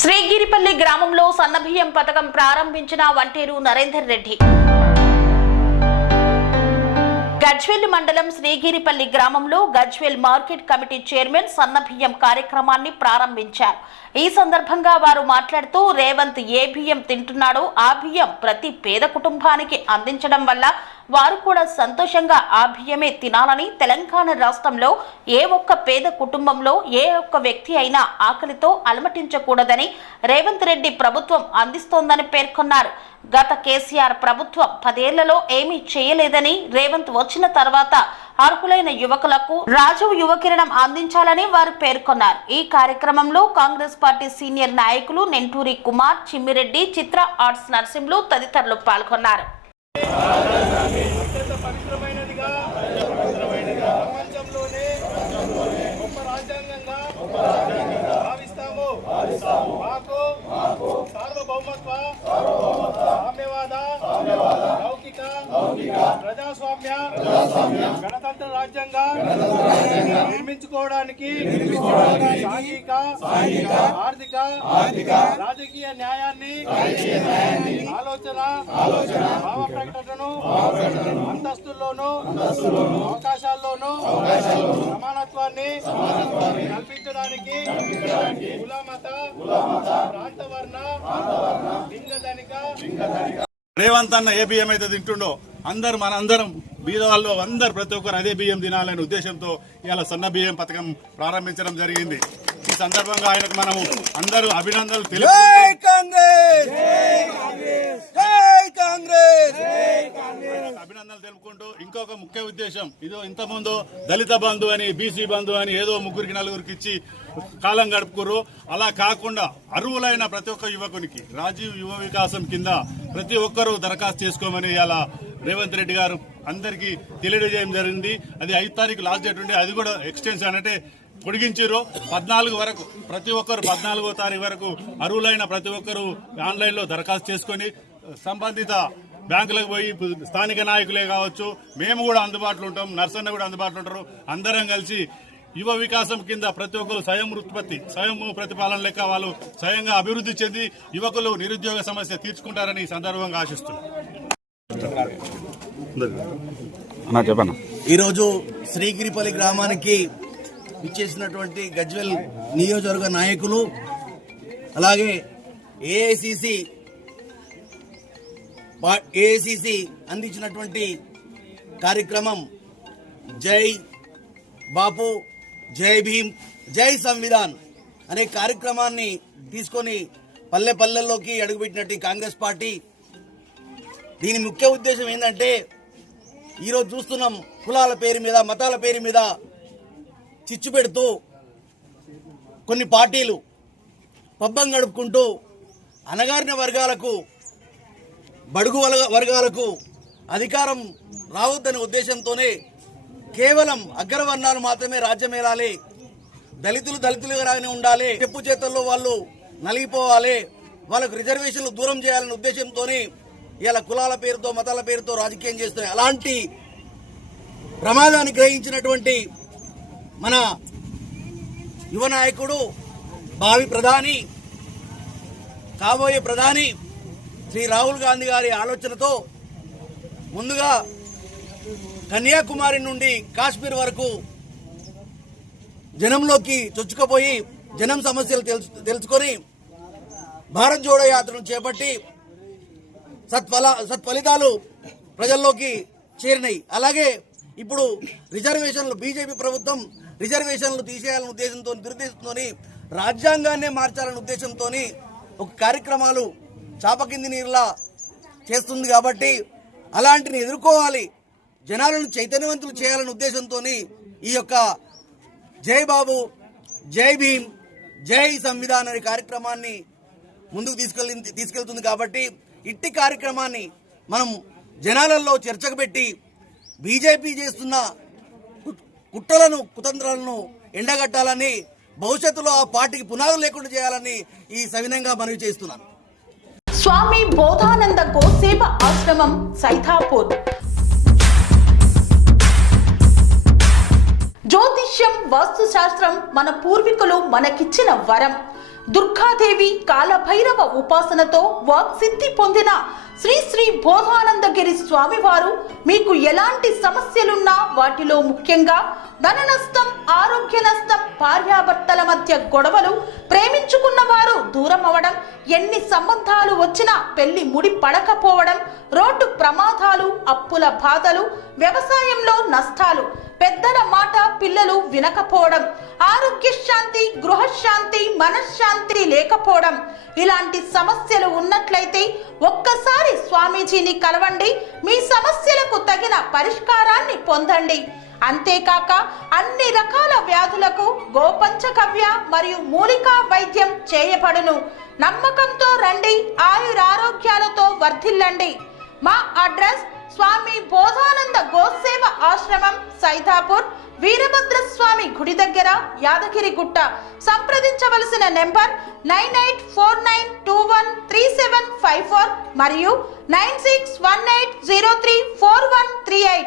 శ్రీగిరిపల్లి గ్రామంలో సన్నబియ్యం పథకం ప్రారంభించిన వంటేరు నరేందర్ రెడ్డి. గజ్వేల్ మండలం శ్రీగిరిపల్లి గ్రామంలో గజ్వేల్ మార్కెట్ కమిటీ చైర్మన్ సన్నబియ్యం కార్యక్రమాన్ని ప్రారంభించారు. ఈ సందర్భంగా వారు మాట్లాడుతూ రేవంత్ ఏ బియ్యం తింటున్నాడో ఆ బియ్యం ప్రతి పేద కుటుంబానికి అందించడం వల్ల వారు కూడా సంతోషంగా ఆ బియ్యమే తినాలని, తెలంగాణ రాష్ట్రంలో ఏ ఒక్క పేద కుటుంబంలో ఏ ఒక్క వ్యక్తి అయినా ఆకలితో అలమటించకూడదని రేవంత్ రెడ్డి ప్రభుత్వం అందిస్తోందని పేర్కొన్నారు. గత కేసీఆర్ ప్రభుత్వం 10 ఏళ్లలో ఏమీ చేయలేదని, రేవంత్ వచ్చిన తర్వాత అర్హులైన యువకులకు రాజీవ్ యువకిరణం అందించాలని వారు పేర్కొన్నారు. ఈ కార్యక్రమంలో కాంగ్రెస్ పార్టీ సీనియర్ నాయకులు నెంటూరి కుమార్, చిమ్మిరెడ్డి, చిత్ర ఆర్ట్స్ నర్సింహులు తదితరులు పాల్గొన్నారు. అత్యంత పవిత్రమైనదిగా ప్రపంచంలోనే గొప్ప రాజ్యాంగంగా భావిస్తాము. మాకు సార్వభౌమత్వ, సామ్యవాద, లౌకిక, ప్రజాస్వామ్య, గణతంత్ర రాజ్యంగా నిర్మించుకోవడానికి సాంఘిక, ఆర్థిక, రాజకీయ న్యాయాన్ని, ఆలోచన, భావ ప్రకటనను, అంతస్తుల్లోనూ అవకాశాల్లోనూ సమానత్వాన్ని కల్పించడానికి కులమత, ప్రాంత వర్ణ, లింగధనిక రేవంత్ అన్న ఏ బియ్యం అయితే తింటుండో మనందరం బీదవాళ్ళు అందరు ప్రతి ఒక్కరు అదే బియ్యం తినాలనే ఉద్దేశంతో ఇవాళ సన్న బియ్యం పథకం ప్రారంభించడం జరిగింది. ఈ సందర్భంగా ఆయనకు మనము అందరూ అభినందనలు తెలుపుకుంటూ ఇంకొక ముఖ్య ఉద్దేశం ఇదో ఇంతకుముందు దళిత బంధు అని, బీసీ బంధు అని ఏదో ముగ్గురికి నలుగురికి ఇచ్చి కాలం గడుపుకురు. అలా కాకుండా అర్హులైన ప్రతి ఒక్క యువకునికి రాజీవ్ యువ వికాసం కింద ప్రతి ఒక్కరూ దరఖాస్తు చేసుకోమని ఇలా రేవంత్ రెడ్డి గారు అందరికీ తెలియజేయడం జరిగింది. అది 5వ తారీఖు లాస్ట్ డేట్ ఉండే, అది కూడా ఎక్స్టెన్షన్ అంటే పొడిగించారు 14 వరకు. ప్రతి ఒక్కరు 14వ తారీఖు వరకు అర్హులైన ప్రతి ఒక్కరు ఆన్లైన్ లో దరఖాస్తు చేసుకుని సంబంధిత బ్యాంకులకు పోయి స్థానిక నాయకులే కావచ్చు, మేము కూడా అందుబాటులో ఉంటాం, నర్సన్న కూడా అందుబాటులో ఉంటారు. అందరం కలిసి యువ వికాసం కింద ప్రతి ఒక్కరు స్వయం ప్రతిపాలన లెక్క వాళ్ళు స్వయంగా అభివృద్ధి చెంది యువకులు నిరుద్యోగ సమస్య తీర్చుకుంటారని ఈ సందర్భంగా ఆశిస్తున్నాం. ఈరోజు శ్రీగిరిపల్లి గ్రామానికి ఇచ్చేసినటువంటి గజ్వేల్ నియోజకవర్గ నాయకులు, అలాగే ఏఐసిసి అందించినటువంటి కార్యక్రమం జై బాపు, జై భీమ్, జై సంవిధాన్ అనే కార్యక్రమాన్ని తీసుకొని పల్లెల్లోకి అడుగుపెట్టినట్టు కాంగ్రెస్ పార్టీ. దీని ముఖ్య ఉద్దేశం ఏంటంటే ఈరోజు చూస్తున్నాం, కులాల పేరు మీద, మతాల పేరు మీద చిచ్చు పెడుతూ కొన్ని పార్టీలు పబ్బం గడుపుకుంటూ అణగారిన వర్గాలకు, బడుగు వర్గాలకు అధికారం రావద్దనే ఉద్దేశంతోనే కేవలం అగ్రవర్ణాలు మాత్రమే రాజ్యమేలాలి, దళితులుగానే ఉండాలి, చెప్పు చేతుల్లో వాళ్ళు నలిగిపోవాలి, వాళ్ళకు రిజర్వేషన్లు దూరం చేయాలనే ఉద్దేశంతోనే ఇలా కులాల పేరుతో, మతాల పేరుతో రాజకీయం చేస్తున్నాయి. అలాంటి ప్రమాదాన్ని గ్రహించినటువంటి మన యువ నాయకుడు, భావి ప్రధాని, కాబోయే ప్రధాని శ్రీ రాహుల్ గాంధీ గారి ఆలోచనతో ముందుగా కన్యాకుమారి నుండి కాశ్మీర్ వరకు జనంలోకి చొచ్చుకుపోయి జనం సమస్యలు తెలుసుకొని భారత్ జోడో యాత్రను చేపట్టి సత్ఫలితాలు ప్రజల్లోకి చేరినాయి. అలాగే ఇప్పుడు రిజర్వేషన్లు, బీజేపీ ప్రభుత్వం రిజర్వేషన్లు తీసేయాలనే ఉద్దేశంతో, దురుద్దేశంతో రాజ్యాంగాన్నే మార్చాలనే ఉద్దేశంతో ఒక కార్యక్రమాలు చాపకింది నీరులా చేస్తుంది. కాబట్టి అలాంటిని ఎదుర్కోవాలి, జనాలను చైతన్యవంతులు చేయాలనే ఉద్దేశంతో ఈ యొక్క జై బాబు, జై భీమ్, జై సంవిధాన్ అనే కార్యక్రమాన్ని ముందుకు తీసుకెళ్తుంది. కాబట్టి ఇట్టి కార్యక్రమాన్ని మనం జనాలలో చర్చకు పెట్టి బీజేపీ చేస్తున్న కుట్రలను, కుతంత్రాలను ఎండగట్టాలని, భవిష్యత్తులో ఆ పార్టీకి పునాదులు లేకుండా చేయాలని ఈ సవినయంగా మనవి చేస్తున్నాను. స్వామి బోధానంద గోసేవ ఆశ్రమం, సైతాపూర్. జ్యోతిష్యం, వాస్తుశాస్త్రం మన పూర్వీకులు మనకిచ్చిన వరం. దుర్గాదేవి కాలభైరవ ఉపాసనతో వాక్సిద్ధి పొందిన శ్రీ శ్రీ బోధానందగిరి స్వామివారు మీకు ఎలాంటి సమస్యలున్నా, వాటిలో ముఖ్యంగా ధన నష్టం, ఆరోగ్య నష్టం, భార్యాభర్తల మధ్య గొడవలు, ప్రేమించుకున్న వారు దూరం అవడం, ఎన్ని సంబంధాలు వచ్చినా పెళ్లి ముడి పడకపోవడం, రోడ్డు ప్రమాదాలు, అప్పుల బాధలు, వ్యవసాయంలో నష్టాలు, పెద్దల మాట పిల్లలు వినకపోవడం, ఆరోగ్య శాంతి, గృహశాంతి, మనశ్శాంతి లేకపోవడం, ఇలాంటి సమస్యలు ఉన్నట్లయితే ఒక్కసారి స్వామీజీని కలవండి. మీ సమస్యలకు తగిన పరిష్కారాన్ని పొందండి. అంతేకాక అన్ని రకాల వ్యాధులకు గోపంచగవ్య మరియు మూలికా వైద్యం చేయబడును. నమ్మకంతో రండి, ఆయురారోగ్యాలతో వర్ధిల్లండి. మా అడ్రస్ స్వామి బోధానంద గోసేవ ఆశ్రమం, సైదాపూర్, వీరభద్రస్వామి గుడి దగ్గర, యాదగిరిగుట్ట. సంప్రదించవలసిన నెంబర్ 9849213754 మరియు 9618034138.